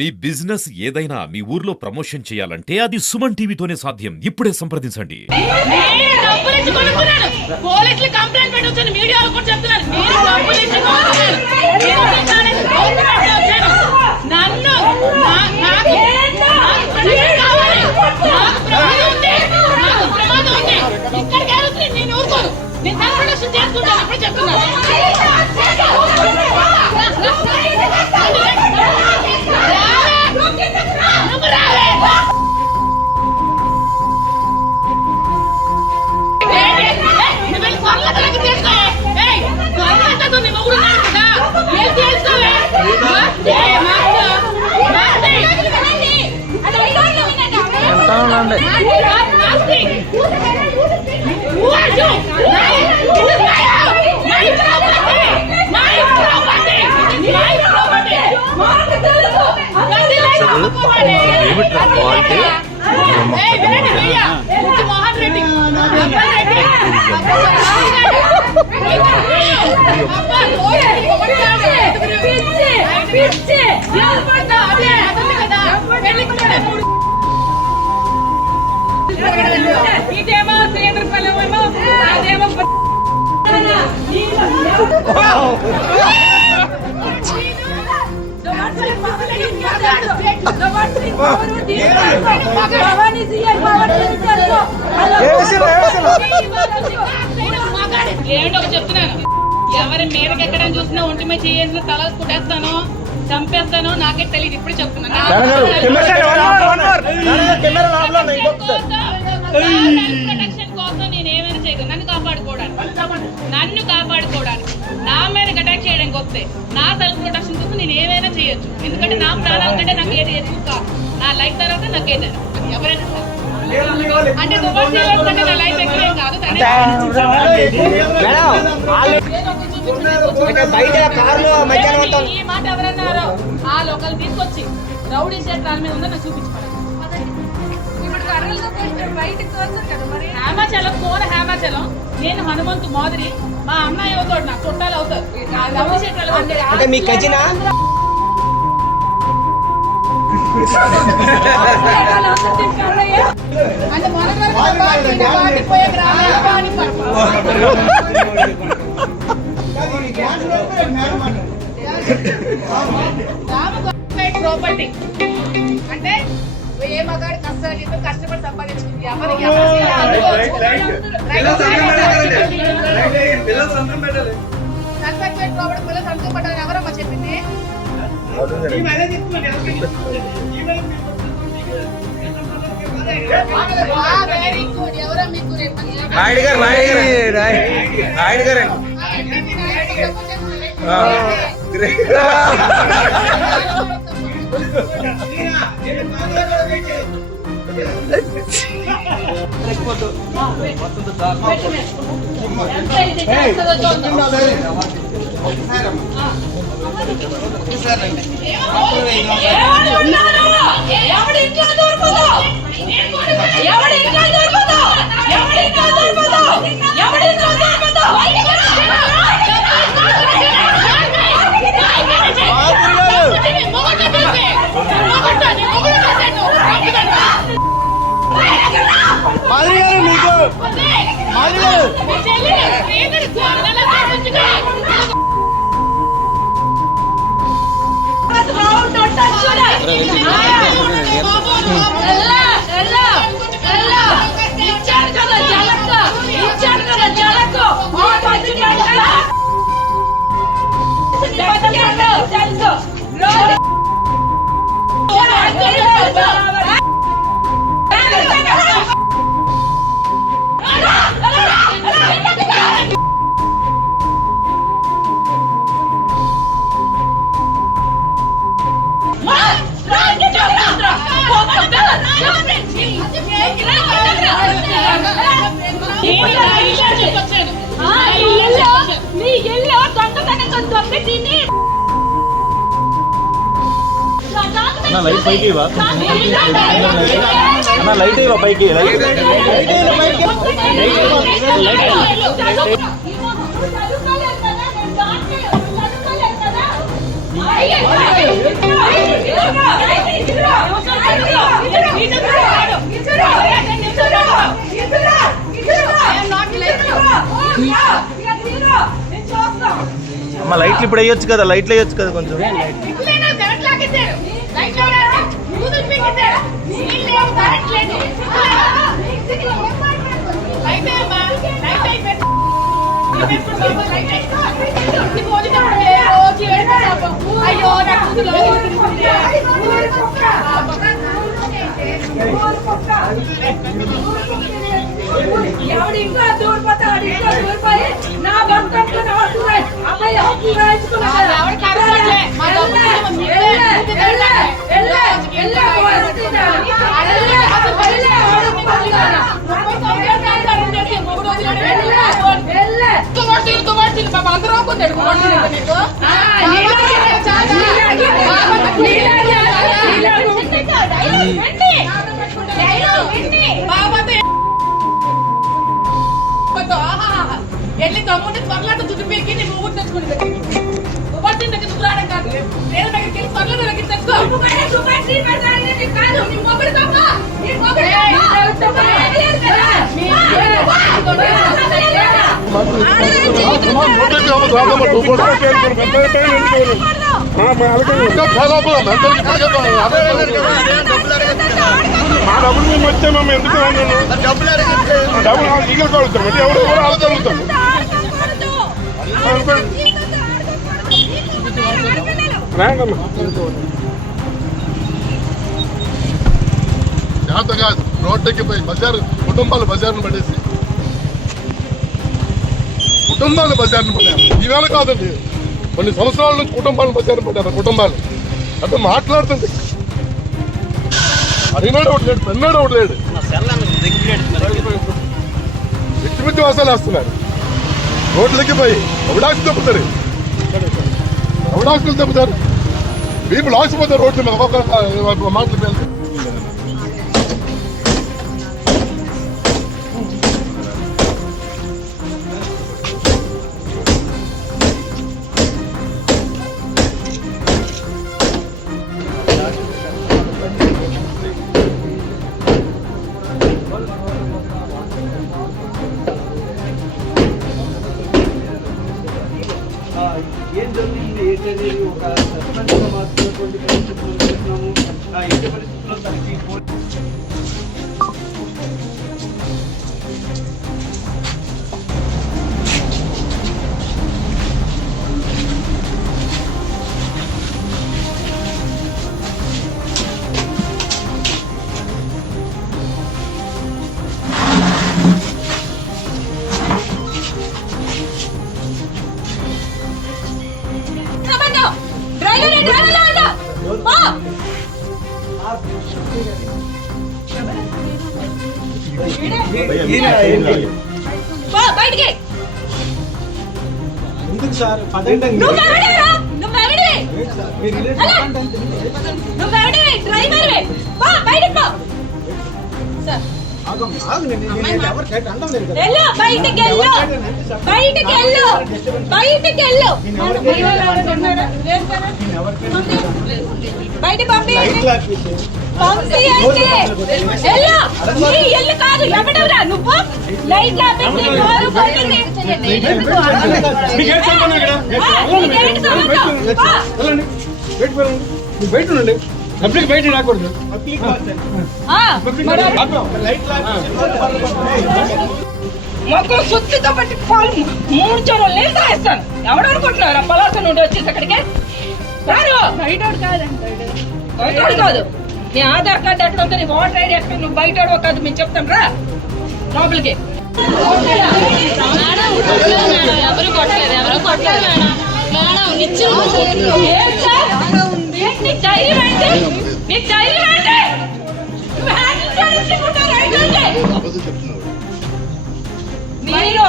మీ business ఏదైనా మీ ఊర్లో promotion చేయాలంటే అది సుమన్ టీవీతోనే సాధ్యం. ఇప్పుడే సంప్రదించండి. పోలీసులు కంప్లైంట్ పెట్టొచ్చాను, మీడియాలో కూడా చెప్తున్నాను. మీరు డబ్బులు ఇచ్చి నన్ను ప్రమాదం ఉంది, ఇక్కడికి వెళ్తుంది. నేను ఊరుకోను, నేను ప్రొడక్షన్ చేసుకుంటాను. అప్పుడు చెప్తున్నాను. మోహన్ రెడ్డి ఇదేమో శ్రీధర్పల్లెమో అదేమో ఏంటో చెప్తున్నాను. ఎవరి మీదకి ఎక్కడ చూసినా ఒంటి మీద చేసిన తల కుట్టేస్తాను, చంపేస్తాను. నాకే తెలియదు, ఇప్పుడు చెప్తున్నాను. ప్రొటెక్షన్ కోసం నేను ఏమైనా చేయగలను. నన్ను కాపాడుకోవడానికి నా మీద అటాక్ చేయడానికి వస్తే నా సెల్ఫ్ ప్రొటెక్షన్ కోసం నేను ఏమైనా చేయొచ్చు. ఎందుకంటే నా ప్రాణాల కంటే నాకు ఏది ఎక్కువ కాదు. నా లైఫ్ తర్వాత నాకు ఏదైనా ఎవరైనా అంటే నా లైఫ్ ఎక్కువ కాదు. ఈ మాట ఎవరన్నారో ఆ లోకల్ తీసుకొచ్చి రౌడీ షేట్ రాని మీద ఉందో నాకు చూపించుకోవాలి. హేమాచలం కోన హేమాచలం, నేను హనుమంతు మాదిరి, మా అన్నయ్య అవుతాడు, నాకు చుట్టాలు అవుతారు. రౌడీ షేట్ అంటే మీ కజినా? అంటే ప్రాపర్టీ అంటే ఏ మగాడి కష్టపడి సంపాదించుకుంది. సంతకం పెట్టాలని ఎవరమ్మా చెప్పింది? Very good. ఎవరో మీకు లైట్ పైకి లైట్ పైకి అమ్మ లైట్లు ఇప్పుడు వేయొచ్చు కదా, లైట్లు వేయొచ్చు కదా కొంచెం. అయ్యో ఎవడి ఇంకా దూరిపోతాడు, ఇంకా దూరిపోయి నా భర్త అబ్బాయి ఎల్లి తమ్ముడిని త్వరలాట చుట్టూ పీకి నీ మూడు తెచ్చుకుని దగ్గరికి దగ్గర దురాడం కాదు నేను దగ్గరికి వెళ్ళి త్వరలో దగ్గర తెచ్చుకో మా డబ్బులు మేము వచ్చాము, ఎందుకు డబ్బులు ఈగలు కలుగుతాం, ఎవరు వాళ్ళు కలుగుతాం. జాత కాదు, రోడ్డుకి పోయి బజారు కుటుంబాలు బజార్ను పడేసి బజార్ను పడ్డారు. ఈవేళ కాదండి, కొన్ని సంవత్సరాల నుంచి కుటుంబాలను బజార్ను పడ్డారు. కుటుంబాలు అంటే మాట్లాడుతుంది, అడిగినాడు ఒకటి లేడు, పెన్నాడు ఒకటి లేడు, వ్యక్తిమిత్తి వాసాలు వేస్తున్నారు. రోడ్లకి పోయి అవడాకులు తప్పుతారు, అవడాకులు తప్పుతారు, వీపు లాసిపోతారు రోడ్ల మీద ఒక్కొక్క మాటలు పేరు. ఏం జరిగింది ఏంటనేది ఒక సర్పంచ్గా మాత్రమే పరిస్థితులు చూస్తున్నాము. ఎట్టి పరిస్థితుల్లో తనకి బయటికి ఎందుకు సార్ పదండి బయట ఎల్లు కాదు ఎవడెవరా నువ్వు లైట్ బయట ఉండండి, పబ్లిక్ బయట రాకూడదు. మొక్కలు సుత్తితో పట్టి పాలు 3 చెరువులు నీళ్ళు తాగిస్తాను. ఎవడు అనుకుంటున్నారు పలాస నుండి వచ్చేసి అక్కడికి రారు. బయట కాదు, నీ ఆధార్ కార్డు ఎక్కడ ఉంది, నీ ఓటర్ ఐడి ఎక్కడ, నువ్వు బయట కాదు మేము చెప్తాం రా లోపలికి. ఎవరు కొట్టలేదు, ఎవరు కొట్టలేదు మేడం. నీకు ధైర్యం ఏంటి, నీకు ధైర్యం ఏంటి, నువ్వు హ్యాండిల్ మీరు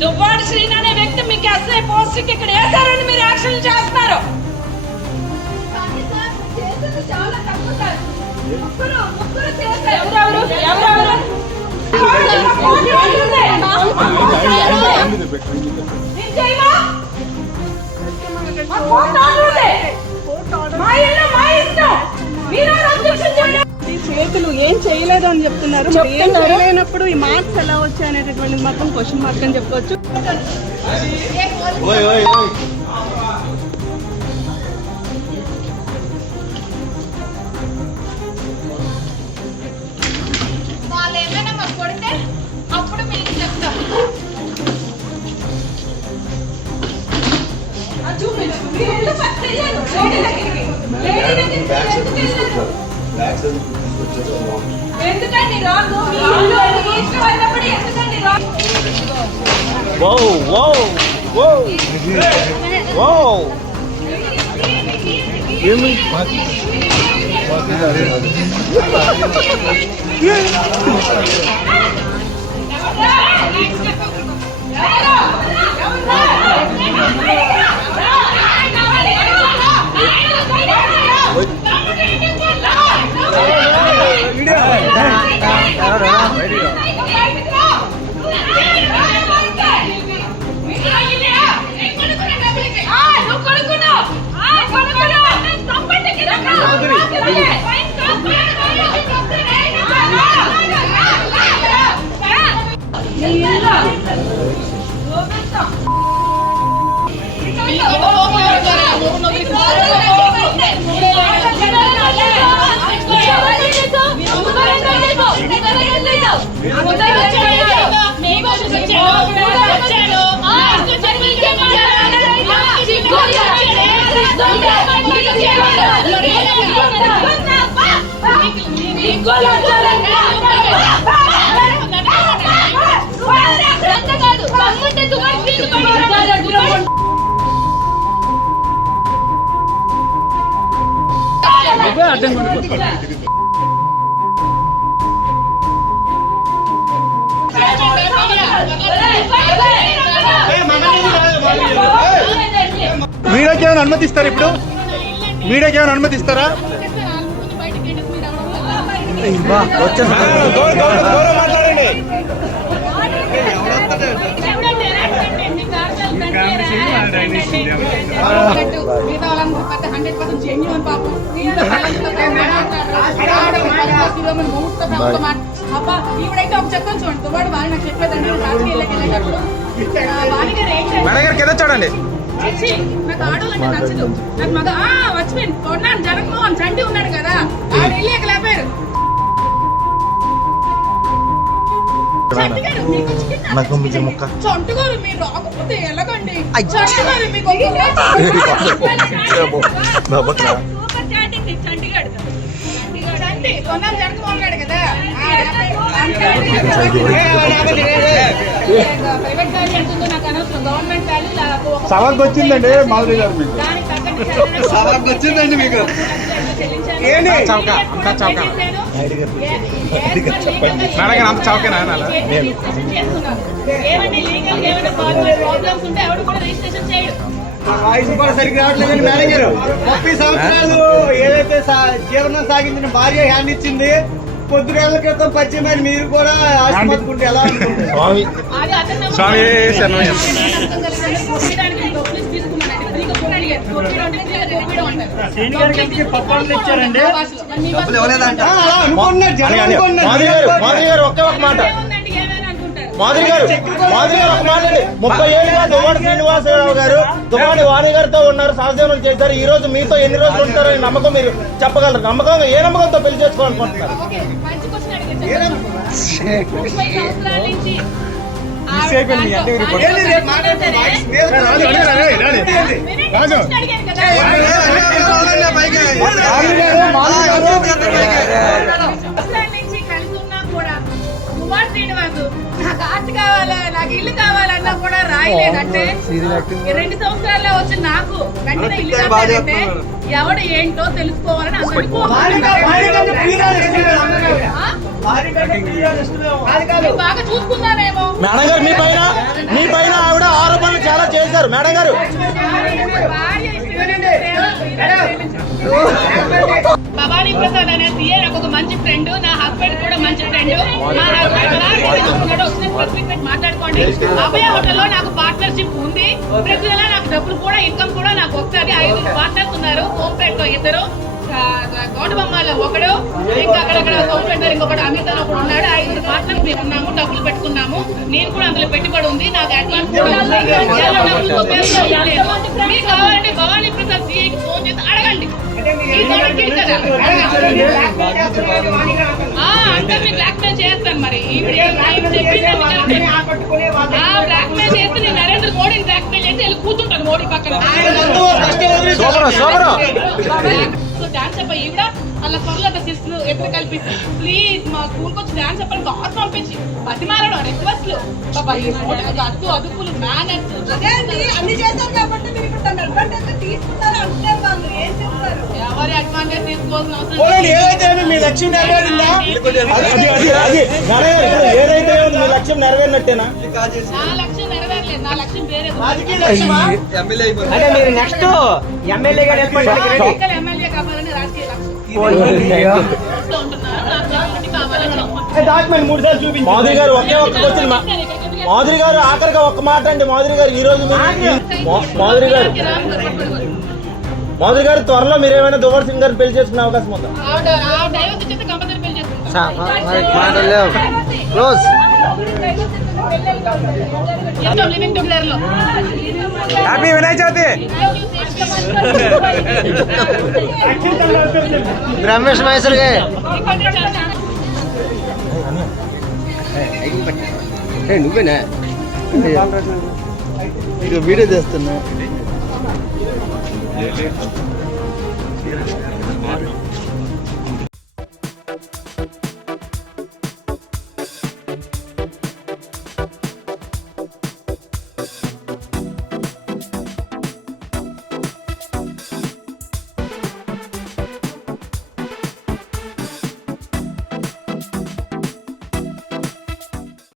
దువ్వాడు శ్రీని అనే వ్యక్తి మీకు ఎస్ఐ పోస్ట్ ఇక్కడ వేసారని మీరు యాక్షన్ చేస్తున్నారు. ఎవరెవరు ఇల్లు మా ఇష్టం. మీరు అబ్జెక్షన్ చేయండి. ఈ చేతులు ఏం చేయలేదు అని చెప్తున్నారు. మరి ఏం చేయలేనప్పుడు ఈ మార్క్స్ ఎలా వచ్చాయి అనేటటువంటి మాత్రం క్వశ్చన్ మార్క్ అని చెప్పొచ్చు. ఓయ్ ఓయ్ ఓయ్ వాళ్ళు ఏమైనా మాకు కొడితే అప్పుడు మీకు చెప్తాం. అది చూపించు. మీరు ఇల్లు ఫస్ట్ వెళ్ళారు. లేడీ దగ్గరికి. లేడీ దగ్గరికి ఎందుకు వెళ్ళారు? ఎందుకండి రాంగు? మీ ఇల్లు మీ ఇష్టం అయినప్పుడు ఎందుకండి రాంగు? వో వో వో వో ఏమి అడ్డం మీడియాకి ఏమైనా అనుమతిస్తారు? ఇప్పుడు మీడియాకి ఏమైనా అనుమతిస్తారా? మాట్లాడండి. ఈవిడైతే ఒక చెప్పని చూడండి వాడు వాడు నాకు చెప్పేదండి రాజకీయాలకు వెళ్ళేటప్పుడు మేడం గారికి ఏదో చూడండి. నాకు ఆడవాళ్ళంటే నచ్చదు. నాకు మగ వచ్చిపోయింది కొన్నాను. జగన్మోహన్ చంటి ఉన్నాడు కదా ఆవిడ వెళ్ళి అక్కడ లేపారు. చంటిగారు మీరు రాకపోతే ఎలాగండి? చంటిగారు మీకు చంటిగాడు చంటి కొన్నాను జగన్మోహన్ ఉన్నాడు కదా ప్రైవేట్ గాడి ఎంతుందో నాకు అనవసరం. గవర్నమెంట్ వాల్యూ సవాల్కి వచ్చిందండి మాధురి గారు. మీకు సవాల్కి వచ్చిందండి మీకు. మేడం అంత చౌకనా? ఏమండి లీగల్ ఏమైనా ప్రాబ్లమ్స్ ఉంటే ఎవరు కూడా రిజిస్ట్రేషన్ చేయడు. వాయిస్ కూడా సరిగ్గా రావట్లేదండి మేడం గారు. 30 సంవత్సరాలు ఏదైతే జీవనం సాగించిన భార్య హ్యాండ్ ఇచ్చింది, కొద్దిరేళ్ల క్రితం పరిచయమైన మీరు కూడా ఆశపడుకుంటే ఎలా అనుకుంటారు? అది అతను స్వామి శరణమయ్య. డబ్బులు ఇవ్వలేదంట. అలా అనుకుంటున్నారు జనం అనుకుంటున్నారు. మాధురి గారు ఒకే ఒక మాట. మాధురి గారు ఒక మాట అండి. 30 ఏళ్ళుగా దువ్వాడి శ్రీనివాసరావు గారు దువ్వాడి వాణి గారితో ఉన్నారు, సహజీవనం చేశారు. ఈ రోజు మీతో ఎన్ని రోజులు ఉంటారని నమ్మకం మీరు చెప్పగలరు? నమ్మకంగా ఏ నమ్మకంతో పెళ్లి చేసుకోవాలనుకుంటున్నారు? శ్రీనివాసు నాకు ఆస్తి కావాలా, నాకు ఇల్లు కావాలన్నా కూడా రాయలేదంటే 2 సంవత్సరాల్లో వచ్చి నాకు వెంటనే ఇల్లు కావాలంటే ఎవడు ఏంటో తెలుసుకోవాలని అందరికీ బాగా చూసుకున్నానేమో. మేడం గారు మీ పైన ఆవిడ ఆరోపణలు చాలా చేశారు. మేడం గారు భార్య ఇష్టం భవానీ ప్రసాద్ అనే సీఏ నాకు ఒక మంచి ఫ్రెండ్, నా హస్బెండ్ కూడా మంచి ఫ్రెండ్. మా హస్బెండ్ వచ్చిన స్పెసిఫిక్ మాట్లాడుకోండి. అభయ హోటల్లో నాకు పార్ట్నర్షిప్ ఉంది. ప్రతి నెల నాకు డబ్బులు కూడా ఇన్కమ్ కూడా నాకు వస్తుంది. 5 పార్ట్నర్స్ ఉన్నారు. హోంపేట్ లో 2, గౌడబొమ్మలో 1, ఇంకా అక్కడక్కడ సోమపేట ఇంకొకటి అమిత ఒకడు ఉన్నాడు. 5 పార్ట్నర్స్ మేము ఉన్నాము, డబ్బులు పెట్టుకున్నాము. నేను కూడా అందులో పెట్టుబడి ఉంది, నాకు అడ్వాన్స్ కూడా ఉంది. మీకు కావాలంటే భవానీ ప్రసాద్ సీఐకి ఫోన్ చేసి అడగండి. అందరినీ బ్లాక్ మెయిల్ చేస్తాను. మరి బ్లాక్ మెయిల్ చేసి నేను నరేంద్ర మోడీని బ్లాక్ మెయిల్ చేసి వెళ్ళి కూర్చుంటాను మోడీ పక్కన. సో డాన్స్ చెప్ప ఈవిడ అలా త్వరలో సిస్లు ఎప్పుడు కల్పిస్తే ప్లీజ్ మా స్కూల్కి వచ్చి డాన్స్ చెప్పని కాల్ పంపించి బతిమారడం రిక్వెస్ట్లు అదుపులు మేనర్స్ అన్ని చేశారు కాబట్టి మీరు ఇప్పుడు దాన్ని అడ్వాంటేజ్ తీసుకున్నారు అంటే వాళ్ళు ఏం చెప్తారు? ఎవరి అడ్వాంటేజ్ తీసుకోవాల్సిన అవసరం పోనీ ఏదైతే మీ లక్ష్యం నెరవేరిందా? ఏదైతే ఉంది మీ లక్ష్యం నెరవేరినట్టేనా? నా లక్ష్యం నెరవేరలేదు. నా లక్ష్యం వేరే. రాజకీయ లక్ష్యమా? అంటే మీరు నెక్స్ట్ ఎమ్మెల్యేగా నిలబడడానికి ఎమ్మెల్యే కావాలని రాజకీయ లక్ష్యం ఉంటున్నారు. నాకు రాజకీయ కావాలని చెప్పండి. డాక్యుమెంట్ 3 సార్లు చూపించి మాధురి గారు ఒకే ఒక్క క్వశ్చన్ మాధురి గారు ఆఖరిగా ఒక్క మాట అండి. మాధురి గారు ఈ రోజు మాధురి గారు త్వరలో మీరు ఏమైనా దువ్వాడ సింగ్ గారు పెళ్లి చేసుకునే అవకాశం ఉందా? క్లోజ్ హ్యాపీ వినాయక చవితి రమేష్ మైసూర్గా నువ్వేనా వీడియో చేస్తున్నా